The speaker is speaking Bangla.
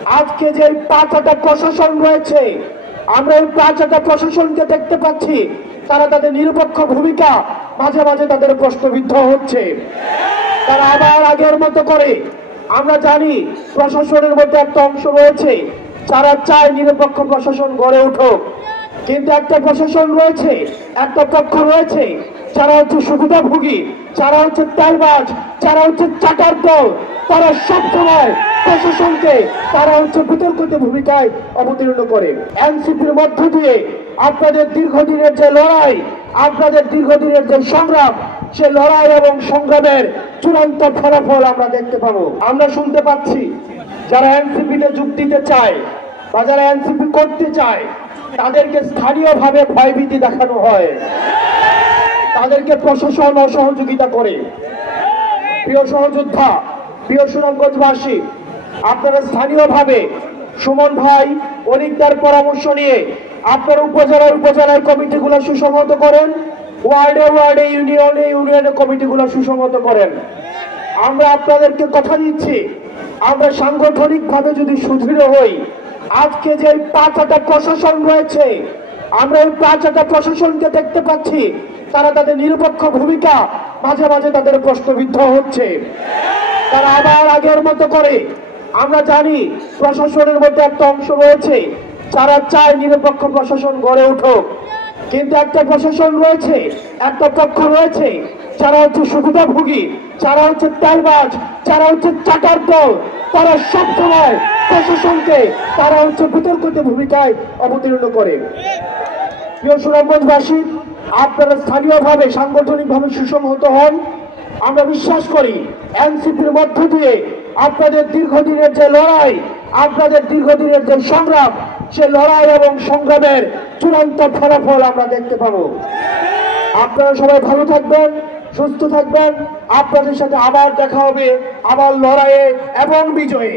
আজকে যে পাঁচটা প্রশাসন রয়েছে, আমরা এই পাঁচটা প্রশাসনকে দেখতে পাচ্ছি, তারা তাদের নিরপেক্ষ ভূমিকা মাঝে মাঝে তাদের প্রশ্নবিদ্ধ হচ্ছে। তারা আবার আগের মতো করে, আমরা জানি প্রশাসনের মধ্যে একটা অংশ রয়েছে যারা চায় নিরপেক্ষ প্রশাসন গড়ে উঠুক, কিন্তু একটা প্রশাসন রয়েছে, একটা পক্ষ রয়েছে যারা হচ্ছে সুবিধাভোগী, যারা হচ্ছে তেলবাজ, যারা হচ্ছে চাটার দল। তারা সবসময় প্রশাসনকে তারা হচ্ছে বিতর্কিত ভূমিকায় অবতীর্ণ করে। এনসিপির মধ্য দিয়ে আপনাদের দীর্ঘদিনের যে লড়াই, আপনাদের দীর্ঘদিনের যে সংগ্রাম, সে লড়াই এবং সংগ্রামের চূড়ান্ত ফলাফল আমরা দেখতে পাবো। আমরা শুনতে পাচ্ছি যারা এনসিপিতে যোগ দিতে চায় বা যারা এনসিপি করতে চায়, তাদেরকে স্থানীয়ভাবে ভয়ভীতি দেখানো হয়, তাদেরকে প্রশাসন অসহযোগিতা করে। প্রিয় সহযোদ্ধা, প্রিয় সুনামগঞ্জবাসী, আপনারা স্থানীয়ভাবে সুমন ভাই অনিকদার পরামর্শ নিয়ে আপনারা উপজেলার কমিটিগুলো সুসংহত করেন, ওয়ার্ডে ইউনিয়নে কমিটিগুলো সুসংহত করেন। আমরা আপনাদেরকে কথা দিচ্ছি, আমরা সাংগঠনিকভাবে যদি সুদৃঢ় হই, আজকে যে পাঁচটা প্রশাসন রয়েছে, আমরা এই পাঁচটা প্রশাসনকে দেখতে পাচ্ছি, তারা তাদের নিরপেক্ষ ভূমিকা মাঝে মাঝে তাদের প্রশ্নবিদ্ধ হচ্ছে। তারা আবার আগের মতো করে, আমরা জানি প্রশাসনের মধ্যে একটা অংশ রয়েছে যারা চায় নিরপেক্ষ প্রশাসন গড়ে উঠুক, কিন্তু একটা প্রশাসন রয়েছে, একটা পক্ষ রয়েছে যারা হচ্ছে সুবিধাভোগী, যারা হচ্ছে তেলবাজ, যারা হচ্ছে চাটার দল। তারা সবসময় প্রশাসনকে তারা হচ্ছে বিতর্কিত ভূমিকায় অবতীর্ণ করে। প্রিয় সুনামগঞ্জবাসী, আপনারা স্থানীয়ভাবে সাংগঠনিকভাবে সুসংহত হন। আমরা বিশ্বাস করি এনসিপির মধ্য দিয়ে আপনাদের দীর্ঘদিনের যে লড়াই, আপনাদের দীর্ঘদিনের যে সংগ্রাম, সে লড়াই এবং সংগ্রামের চূড়ান্ত ফলাফল আমরা দেখতে পাবো। আপনারা সবাই ভালো থাকবেন, সুস্থ থাকবেন। আপনাদের সাথে আবার দেখা হবে, আবার লড়াইয়ে এবং বিজয়ে।